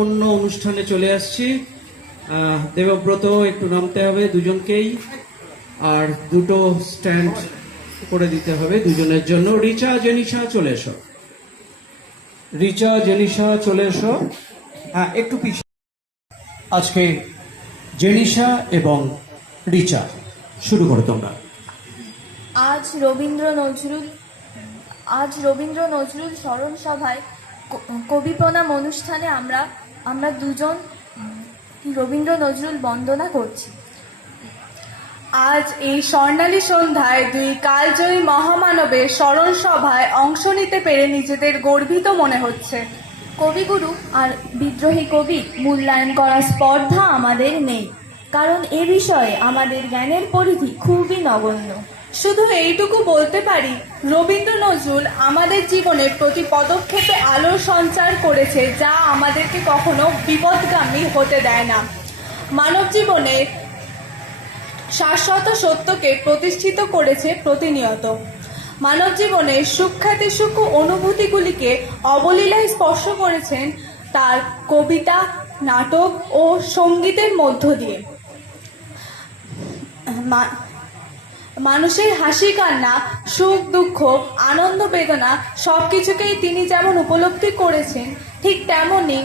অন্য অনুষ্ঠানে চলে আসছি। দেবব্রত একটু নামতে হবে দুজনকেই, আর দুটো স্ট্যান্ড করে দিতে হবে দুজনের জন্য। রিচা জেনিসা চলে এসো, রিচা জেনিসা চলে এসো। হ্যাঁ, একটু পিছিয়ে। আজকে জেনিসা এবং রিচা শুরু করো তোমরা। আজ রবীন্দ্র নজরুল স্মরণ সভায় কবি প্রণাম অনুষ্ঠানে আমরা দুজন রবীন্দ্র নজরুল বন্দনা করছি। আজ এই স্বর্ণালী সন্ধ্যায় দুই কালজয়ী মহামানবের স্মরণ সভায় অংশ নিতে পেরে নিজেদের গর্বিত মনে হচ্ছে। কবিগুরু আর বিদ্রোহী কবি মূল্যায়ন করার স্পর্ধা আমাদের নেই, কারণ এ বিষয়ে আমাদের জ্ঞানের পরিধি খুবই নগণ্য। শুধু এইটুকু বলতে পারি, রবীন্দ্র নজরুল আমাদের জীবনের প্রতি পদক্ষেপে আলোর সঞ্চার করেছে, যা আমাদেরকে কখনো বিপদগামী হতে দেয় না। মানব জীবনে শাশ্বত সত্যকে প্রতিষ্ঠিত করেছে প্রতিনিয়ত। মানব জীবনের সুখ্যাতি সুখ অনুভূতিগুলিকে অবলীলায় স্পর্শ করেছেন তার কবিতা, নাটক ও সঙ্গীতের মধ্য দিয়ে। মানুষের হাসি কান্না, সুখ দুঃখ, আনন্দ বেদনা সবকিছুকেই তিনি যেমন উপলব্ধি করেছেন, ঠিক তেমনি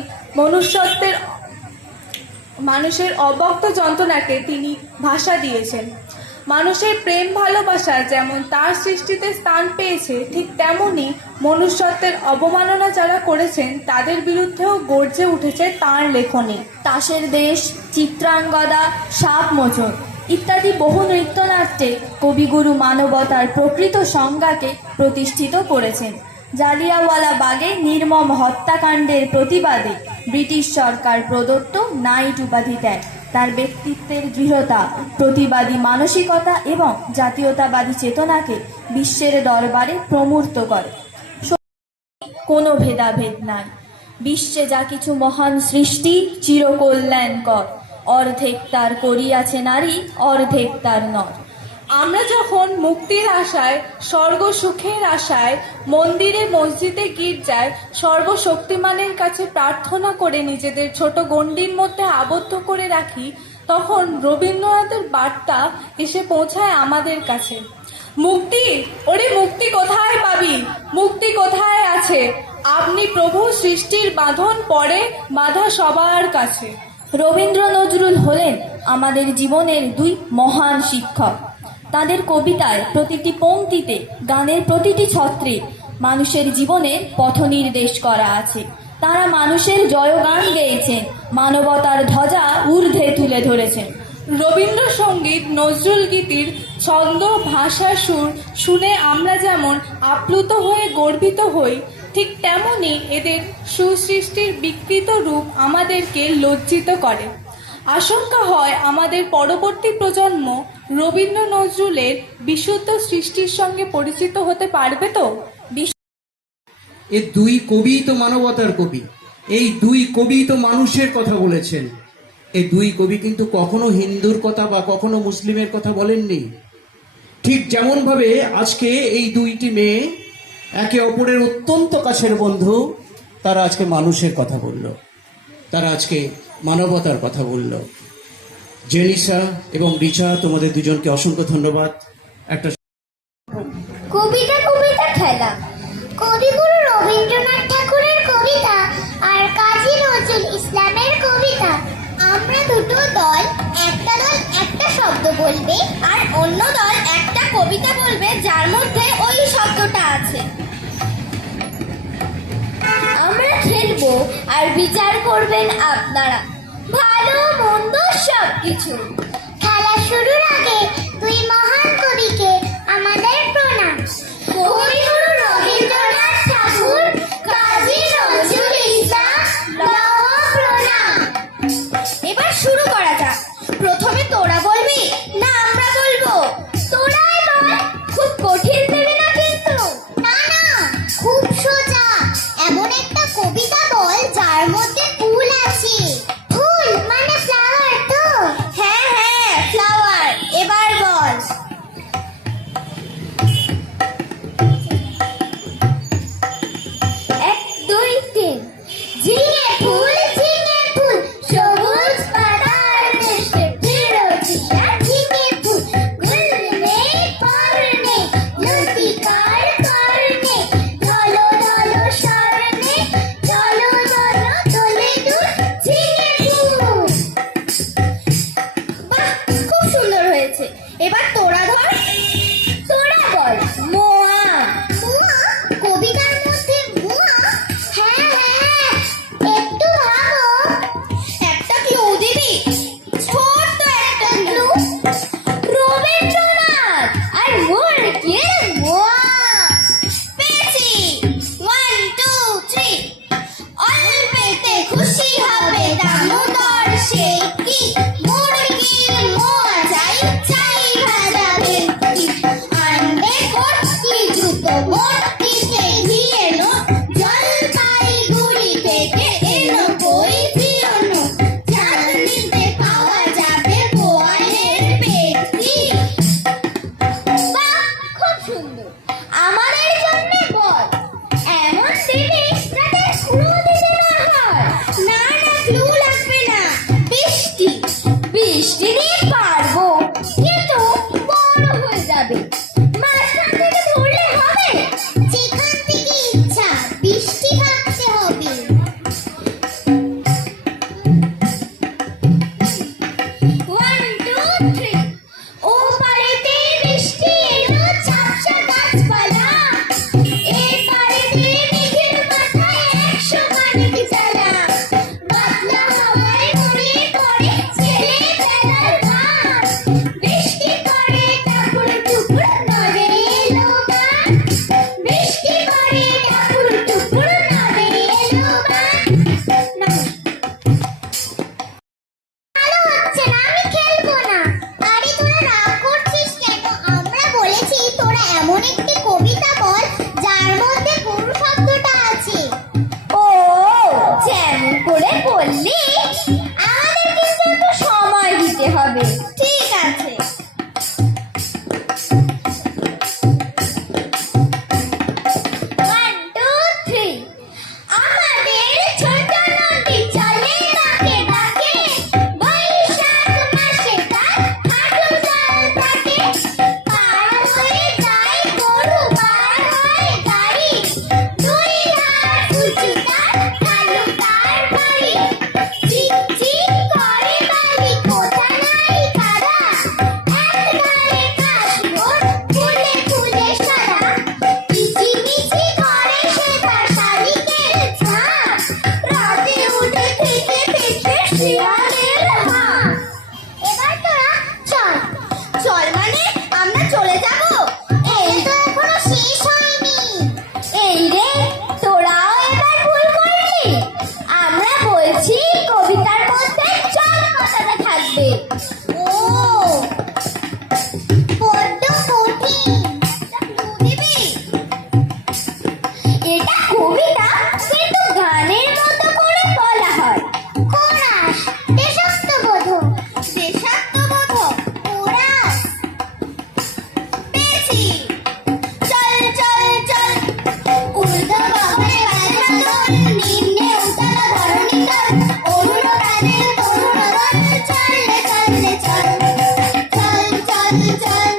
মানুষের অব্যক্ত যন্ত্রণাকে তিনি ভাষা দিয়েছেন। মানুষের প্রেম ভালোবাসা যেমন তার সৃষ্টিতে স্থান পেয়েছে, ঠিক তেমনি মনুষ্যত্বের অবমাননা যারা করেছেন তাদের বিরুদ্ধেও গর্জে উঠেছে তাঁর লেখনী। তাসের দেশ, চিত্রাঙ্গদা, সাপ মোচন ইত্যাদি বহু নৃত্যনাট্যে কবিগুরু মানবতার প্রকৃত সংজ্ঞাকে প্রতিষ্ঠিত করেছেন। জালিয়াওয়ালা বাগে নির্মম হত্যাকাণ্ডের প্রতিবাদে ব্রিটিশ সরকার প্রদত্ত নাইট উপাধি দেয় তার ব্যক্তিত্বের দৃঢ়তা, প্রতিবাদী মানসিকতা এবং জাতীয়তাবাদী চেতনাকে বিশ্বের দরবারে প্রমূর্ত করে। কোনো ভেদাভেদ নাই, বিশ্বে যা কিছু মহান সৃষ্টি চিরকল্যাণকর, অর্ধেক তার করিয়াছে নারী, অর্ধেক তার নর। আমরা যখন মুক্তির আশায়, স্বর্গ সুখের আশায় মন্দিরে মসজিদে গির্জায় সর্বশক্তিমানের কাছে প্রার্থনা করে নিজেদের ছোট গণ্ডির মধ্যে আবদ্ধ করে রাখি, তখন রবীন্দ্রনাথের বার্তা এসে পৌঁছায় আমাদের কাছে। মুক্তি, ওরে মুক্তি কোথায় পাবি, মুক্তি কোথায় আছে, আপনি প্রভু সৃষ্টির বাঁধন পড়ে বাঁধা সবার কাছে। রবীন্দ্র নজরুল হলেন আমাদের জীবনের দুই মহান শিক্ষক। তাদের কবিতায় প্রতিটি পংক্তিতে, গানের প্রতিটি ছত্রে মানুষের জীবনের পথ নির্দেশ করা আছে। তারা মানুষের জয়গান গেয়েছেন, মানবতার ধ্বজা ঊর্ধ্বে তুলে ধরেছেন। রবীন্দ্রসঙ্গীত, নজরুল গীতির ছন্দ, ভাষা, সুর শুনে আমরা যেমন আপ্লুত হয়ে গর্বিত হই, ঠিক তেমনি এদের সুসৃষ্টির বিকৃত রূপ আমাদেরকে লজ্জিত করে। আশঙ্কা হয় আমাদের পরবর্তী প্রজন্ম রবীন্দ্র নজরুলের বিশুদ্ধ সৃষ্টির সঙ্গে পরিচিত হতে পারবে তো? এই দুই কবি তো মানবতার কবি, এই দুই কবি তো মানুষের কথা বলেছেন। এই দুই কবি কিন্তু কখনো হিন্দুর কথা বা কখনো মুসলিমের কথা বলেননি। ঠিক যেমন ভাবে আজকে এই দুইটি মেয়ে একে অপরের অত্যন্ত কাছের বন্ধু, তারা আজকে মানুষের কথা বলল, তারা আজকে মানবতার কথা বলল। জেনিসা এবং রিচা, তোমাদের দুজনকে অসংখ্য ধন্যবাদ। একটা কবিতা কবিতা খেলা, কবিগুরু রবীন্দ্রনাথ ঠাকুরের কবিতা আর কাজী নজরুল ইসলামের কবিতা। আমরা দুটো দল, একটা দল একটা শব্দ বলবে আর অন্য দল একটা কবিতা বলবে যার মধ্যে ওই শব্দটা আছে। আমরা খেলবো আর বিচার করবেন আপনারা, ভালো মন্দ সবকিছু। খেলা শুরুর আগে দুই মহান কবিকে আমাদের প্রণাম। কবিগুরু রবীন্দ্রনাথ ঠাকুর, কাজী নজরুল ইসলাম, লৌহ প্রণাম। এবার শুরু করা যাক। প্রথমে তোরা বলবি না আমরা বলবো? তোরাই বল, খুব কঠিন দেবে না কিন্তু। না না, খুব সোজা। এমন একটা কবিতা বল যার মধ্যে ফুল আছে। ফুল মানে ফ্লাওয়ার তো? হ্যাঁ হ্যাঁ, ফ্লাওয়ার। এবার বল। আমাদের জন্য বল, এমন দিনে যাতে ক্লু দিতে না হয়। না না, ক্লু লাগবে না। বৃষ্টি। বৃষ্টি দিয়ে পারবো, কিন্তু বড় হয়ে যাবে। মাঝখান থেকে ধরলে হবে? যেখান থেকে ইচ্ছা বৃষ্টি ভাবতে হবে। 1 2 3 ও পারেতে বৃষ্টি এলো ঝাপসা গাছপালা, এই পারেতে মেঘের মাথায় 100 মানিক জ্বালা। বাদলা হাওয়ায় উড়ে পড়ে ছেলেবেলার গান, বৃষ্টি করে টাপুর টুপুর নড়ে এলো গান, বৃষ্টি করে টাপুর টুপুর নড়ে এলো গান। ভালো হচ্ছে না, আমি খেলবো না। আরে তোরা রাগ করছিস কেন? আমরা বলেছি তোরা এমন একটি কবিতা বল যার মধ্যে গুরু শব্দটা আছে। ও, যেমন করে বললি। আমাদের কিন্তু একটু সময় দিতে হবে। ঠিক আছে। 1 2 3 আমাদের ছোট নদী চলে ডাকে ডাকে, বৈশাখ মাসে তার হাঁটু জল থাকে। পার হয়ে যায় গরু, পার হয় গাড়ি, দুই ধার উঁচু তার, ঢালু তার বাড়ি। চিক চিক করে বালি, কোথা নাই কাদা, একধারে কাশবন, ফুলে ফুলে সাদা। কিচিমিচি করে সে তার শালিকের ঝাঁক, রাতে উঠে থেকে থেকে শিয়ালের হাঁক। এবার তোরা চল। চল মানে আমরা চলে যাব? এই তো এখনো শেষ হয়নি। এই রে, তোরাও এবার ভুল করলি। আমরা বলছি কবিতার মধ্যে চল কথাটা থাকবে। ও, বড্ড কঠিন। দিবি? এটা কবিতা, কিন্তু গানের মতো করে বলা হয়। কোরাস, দেশাত্মবোধক। দেশাত্মবোধক, কোরাস। পেয়েছি। চল চল চল, ঊর্ধ্ব গগনে বাজা তোল, নিম্নে উতলা ধরণী তল, অরুণ প্রাণের তরুণ রথ, চলে চলে চল। চল চল চল,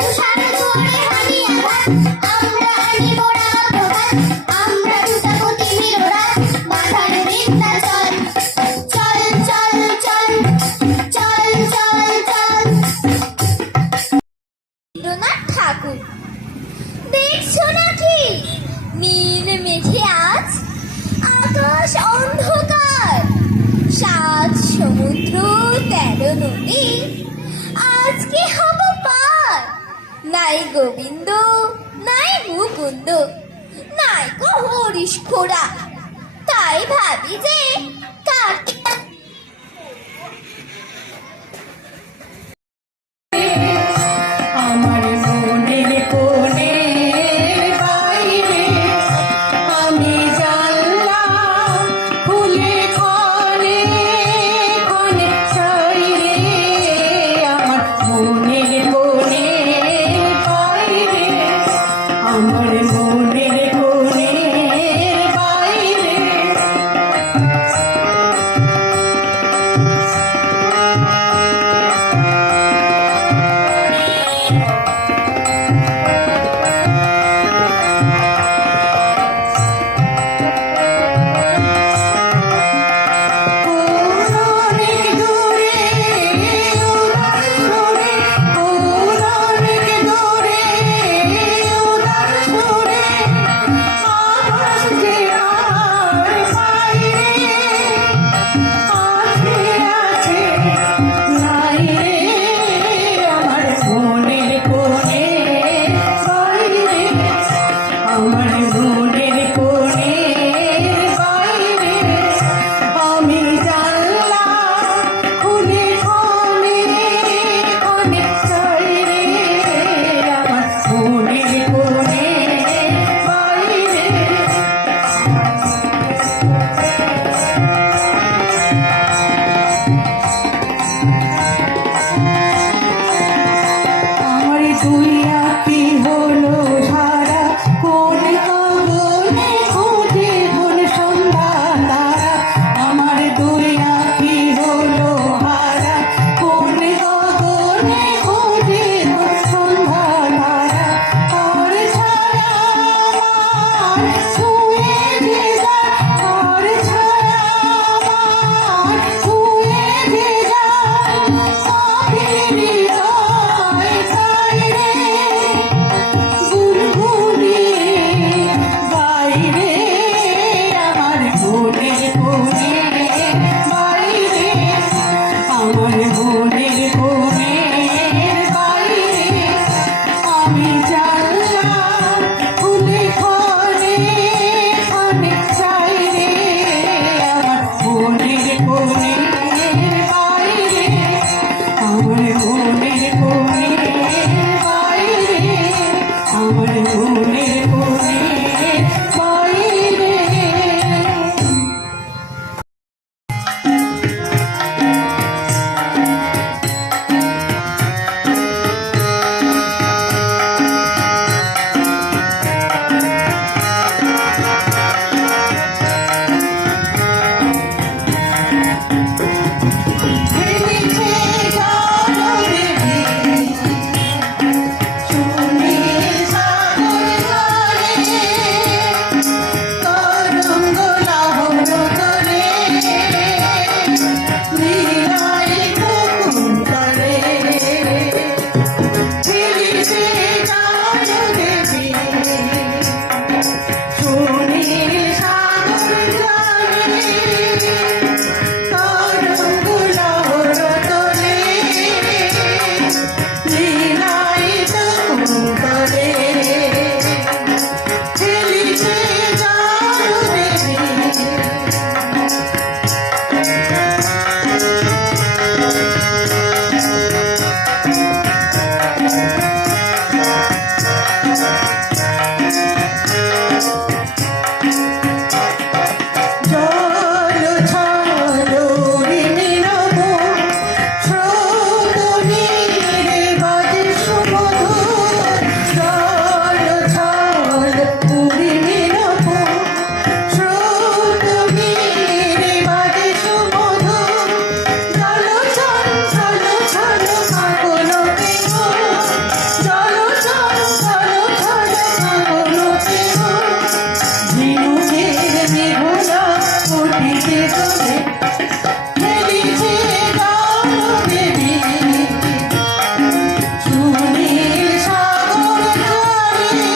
উষার দুয়ারে হানি আঘাত, আমরা আনিব রাগ প্রভাত, আমরা ছুটাবো তিমির রাত, মাথার বিন্ধ্যাচল। চল চল চল, চল চল চল। রবীন্দ্রনাথ ঠাকুর। দেখছো নাকি নীল মেঘে আজ আকাশ অন্ধকার, 7 সমুদ্র 13 নদী আজকে হব পার। নাই গোবিন্দ, নাই মুকুন্দ, নাই গো হরিশ খোড়া, তাই ভাবি যে কার্তিক। আমার মনের কোণে বাইরে আমি জানলাম খুলে ক্ষণে ক্ষণে ছাইরে। আমার মনের কোণে বাইরে, আমার মনের কোণে বাইরে আমার মনের কোণে বাইরে খেলিছে জলে শুনে সাগর জলে তরঙ্গ লাহর করে লীলাই কুকুরে খেলিছে জলে শুনে সাগর জলে তরঙ্গ লাহর তোলে লীলাই কুকুরে খেলিছে জলে জল ছল নীরব স্রোত নীরে বাজে সুমধুর জল ছল নীরব স্রোত নীরে বাজে সুমধুর জল চঞ্চল ছল পাগল প্রেম জল চঞ্চল ছল পাগল প্রেম ঝিনুকের মেঘলা উঠিতে চলে খেলিছে গান দেবী সুনীল সাগর জলে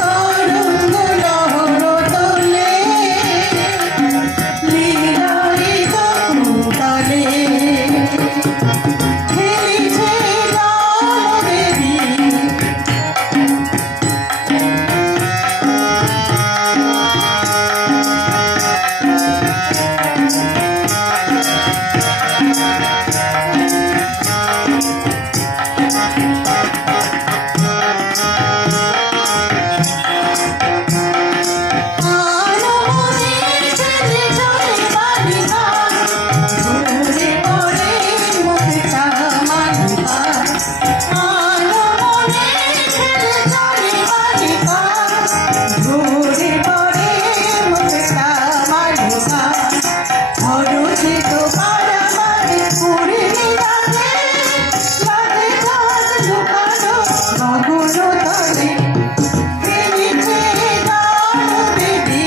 তরঙ্গ লহর তোলে লীলাই তলে খেলিছে গান দেবী আনমনে ছেলে চলে বালিকা ঝরে পড়ে মুখটা মালিকা আনমনে ছেলে চলে বালিকা ঝরে পড়ে মুখটা মালিকা হরছে তো পারাবারে পুরে লাগে লাগে চাঁদ লুকানো গগন তলে খেলিছে গান দেবী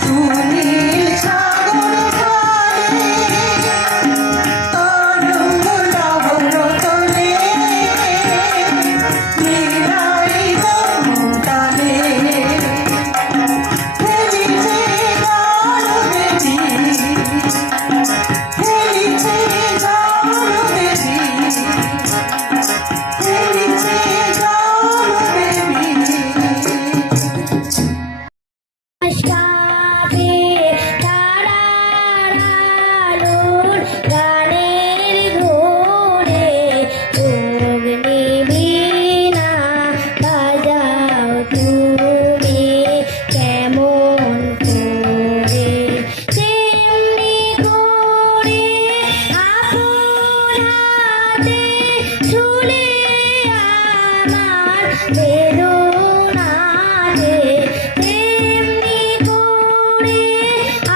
সুনীল সাগর জলে তরঙ্গ লহর তোলে লীলাই তলে খেলিছে গান দেবী খেলিছে গান দেবী খেলিছে গান দেবী আশকাবে তারার আলোর গানের ঘোরে অগ্নিবীণা বাজাও তুমি কেমন করে তেমনি করে আপন হাতে ছুলে আমার বেদনাতে তেমনি করে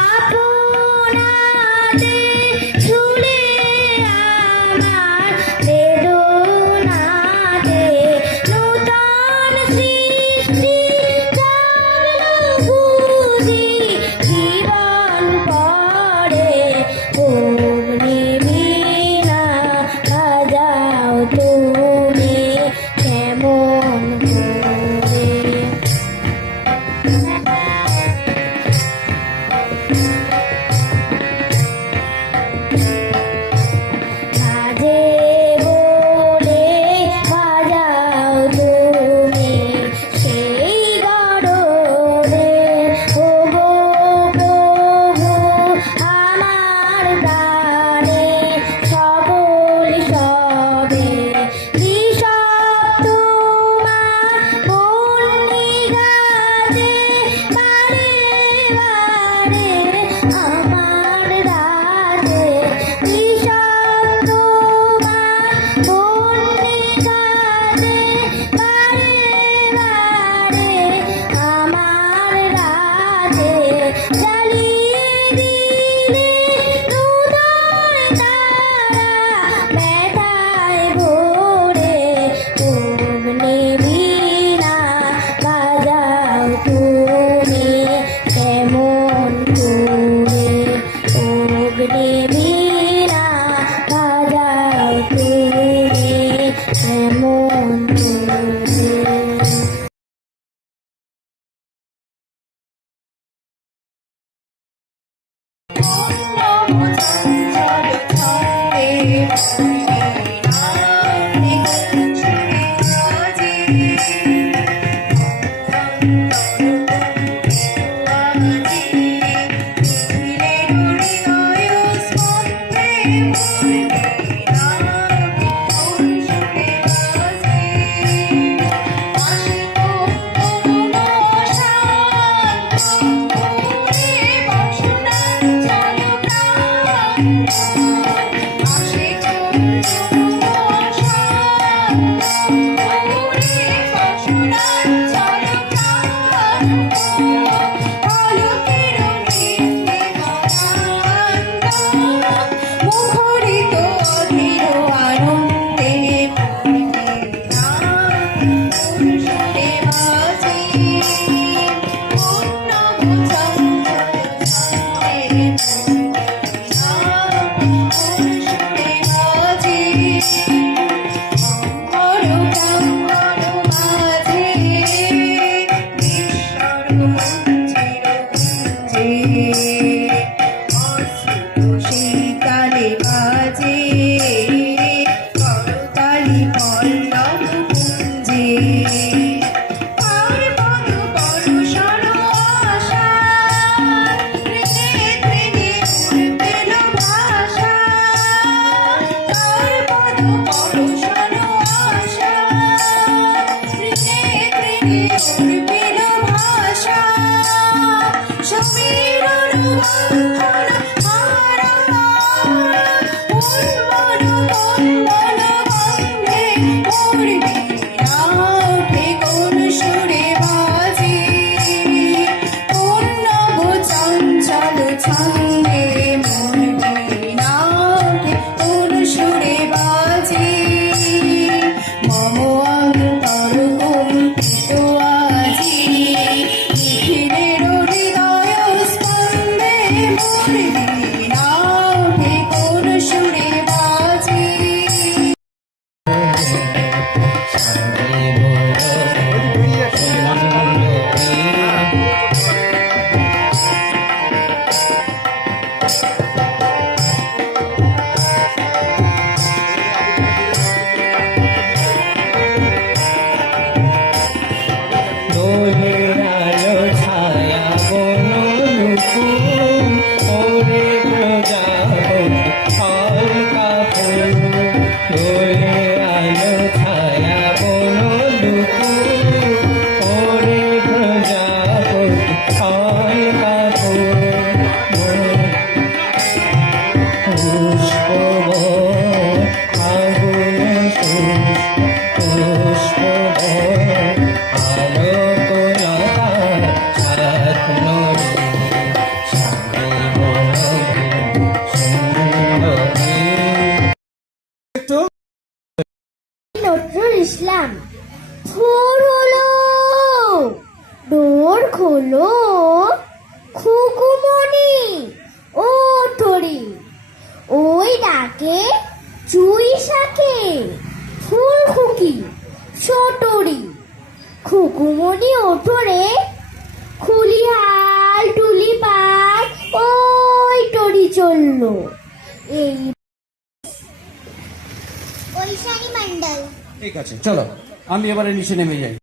আপন হাতে ছুলে আমার বেদনাতে নূতন সৃষ্টি জাগলো বুঝি জীবন পরে অগ্নিবীণা বাজাও তুমি কেমন করে বারে বারে আমার রাধে জ্বালিয়ে দিলে দুধর তারা ব্যথায় ভরে অগ্নি বীণা বাজাও তুমি কেমন করে অগ্নি বীণা বাজাও তুমি কেমন করে মুখরিত অধীর আনন্দে সুরে বাজে পূর্ণব চঞ্চলে সুরে বাজে মাঝে ঈশ্বর শীতালে বাজে করতালি পল্লব কুঞ্জে আর পদ পরশর আশা ত্রিনে ত্রিনে উড় পেল ভাষা আর পদ পরশর আশা ত্রিনে ত্রিনে উড় পেল ভাষা সমীরণ বন্ধন ছন্দে মন বিনাটে কোন সুরে বাজে মম অন্তর কম্পিত আজি নিখিলের হৃদয় স্পন্দে মন বিনাটে কোন সুরে বাজে দোলের আলো ছায়া বননুপুর ওরে প্রজাপতি ফল কাপুর দোলের আলো ছায়া বননুপুর ওরে প্রজাপতি ফল কাপুর পুষ্প আগুন পুষ্প নজরুল ইসলাম ভোর হলো ডোর খোলো খুকুমনি ও তরি ওই ডাকে চুই শাকে ফুল খুকি ছোটরি খুকুমনি ওঠরে খুলিহাল টুলি পায় ওই টরি চললো এই ঐশানী মন্ডল ঠিক আছে, চলো আমি এবারে নিচে নেমে যাই।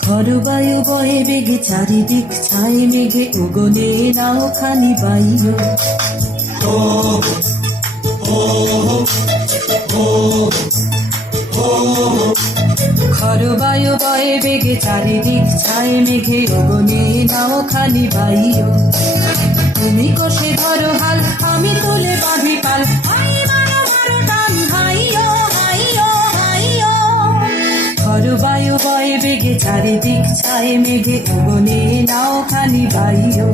খরবায়ু বহে বেগে চারিদিক ছায়ে মেঘে উগনে নাও খালি বাইয় বয়ে বেগে চারিদিক ছাই মেঘে অগনে নাও খানি বাইও তুমি কষে ধরো হাল আমি তুলে বাঁধি পাল হাই মারো মারো টান হাইও হাইও হাইও ঝড় বায়ু বয়ে বেগে চারিদিক ছাই মেঘে অগনে নাও খানি বাইও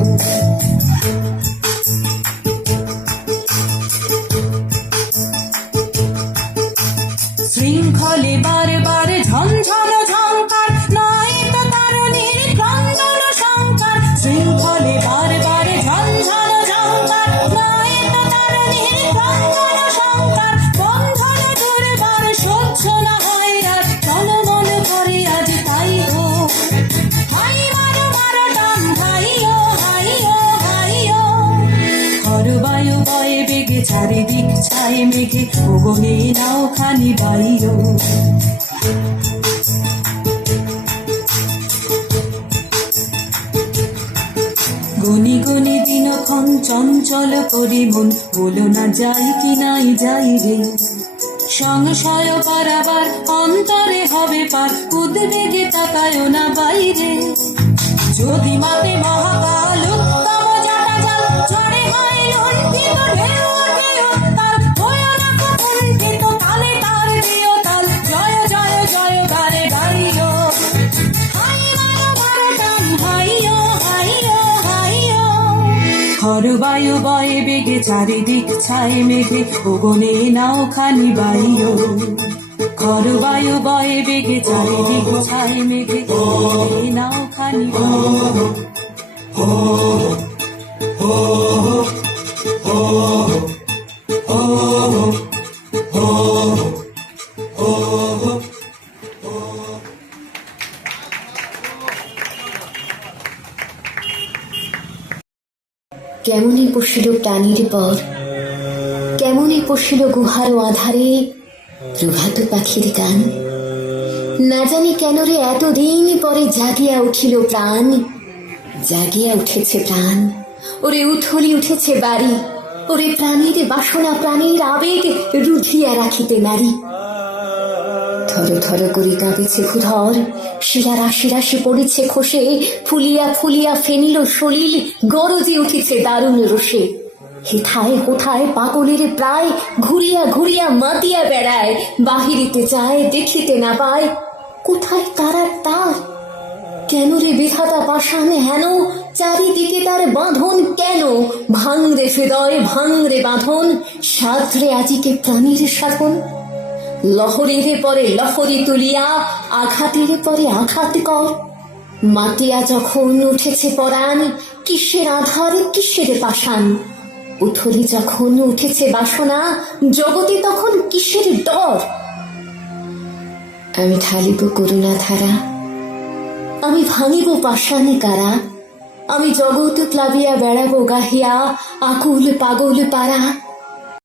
শৃঙ্খলে বারবার ঝনঝন ঝঙ্কার নয় তো তারণীর ক্রন্দন সংকার শৃঙ্খলে বারবার ঝনঝন ঝঙ্কার নয় তো তারণীর ক্রন্দন সংকার বন্ধন দুর্বার সহ্য না হয় আর চল মন করে আজ তাই হোক হাই মারো মারো টান হাইও হাইও হাইও খর বায়ু বয়ে বেগে চারিদিক ছাই মেঘে ওগনে নাও খানি বাইও গনি গনি দিনক্ষণ চঞ্চল করি মন বলো না যাই কি নাই যাই রে সংশয় পারাবার অন্তরে হবে পার উদ্বেগে তাকায়ও না বাইরে যদি মাতে মহাকাল উত্তম জাটা জাল ঝড়ে হয় লুণ্ঠিত ঢেউ ওঠে উত্তাল হয়েও না কুণ্ঠিত কালে তার দিও তাল জয় জয় জয় গারে গাইও হাই মারো মারো টান হাইও হাইও হাইও খর বায়ু বয়ে বেগে চারিদিক ছাই মেঘে ওগনে নাও খানি বাইও খর বায়ু বয়ে বেগে চারিদিক ছাই মেঘে ওগনে নাও খানি বাইও কেমনই পশিল প্রাণীর পর কেমনই পশিল গুহার আধারে প্রভাত পাখির গান না জানি কেন রে এতদিন পরে জাগিয়া উঠিল প্রাণ জাগিয়া উঠেছে প্রাণ ওরে উথলি উঠেছে বাড়ি ওরে প্রাণীর বাসনা প্রাণীর আবেগ রুধিয়া রাখিতে নারী থর থর করে কাঁদেছে ভূধর শিরা রাশি রাশি পড়েছে খসে ফুলিয়া ফুলিয়া ফেনিল সলিল গরজে উঠেছে দারুণ রোষে হেথায় হোথায় পাগলের প্রায় ঘুরিয়া ঘুরিয়া মাতিয়া বেড়ায় বাহিরিতে যায় দেখিতে না পায় কোথায় তারার তার কেন রে বিধাতা পাষাণ হেন চারিদিকে তার বাঁধন কেন ভাঙরে হৃদয় ভাঙরে বাঁধন সাধরে আজিকে প্রাণীর সাধন লহরীর পরে লহরী তুলিয়া আঘাতের পরে আঘাত কর মাতিয়া যখন উঠেছে পরাণ কিসের আধার কিসের পাষাণ উথলি যখন উঠেছে বাসনা জগতে তখন কিসের ডর আমি ঢালিব করুণা ধারা আমি ভাঙিব পাষাণে কারা আমি জগৎ প্লাবিয়া বেড়াবো গাহিয়া আকুল পাগল পারা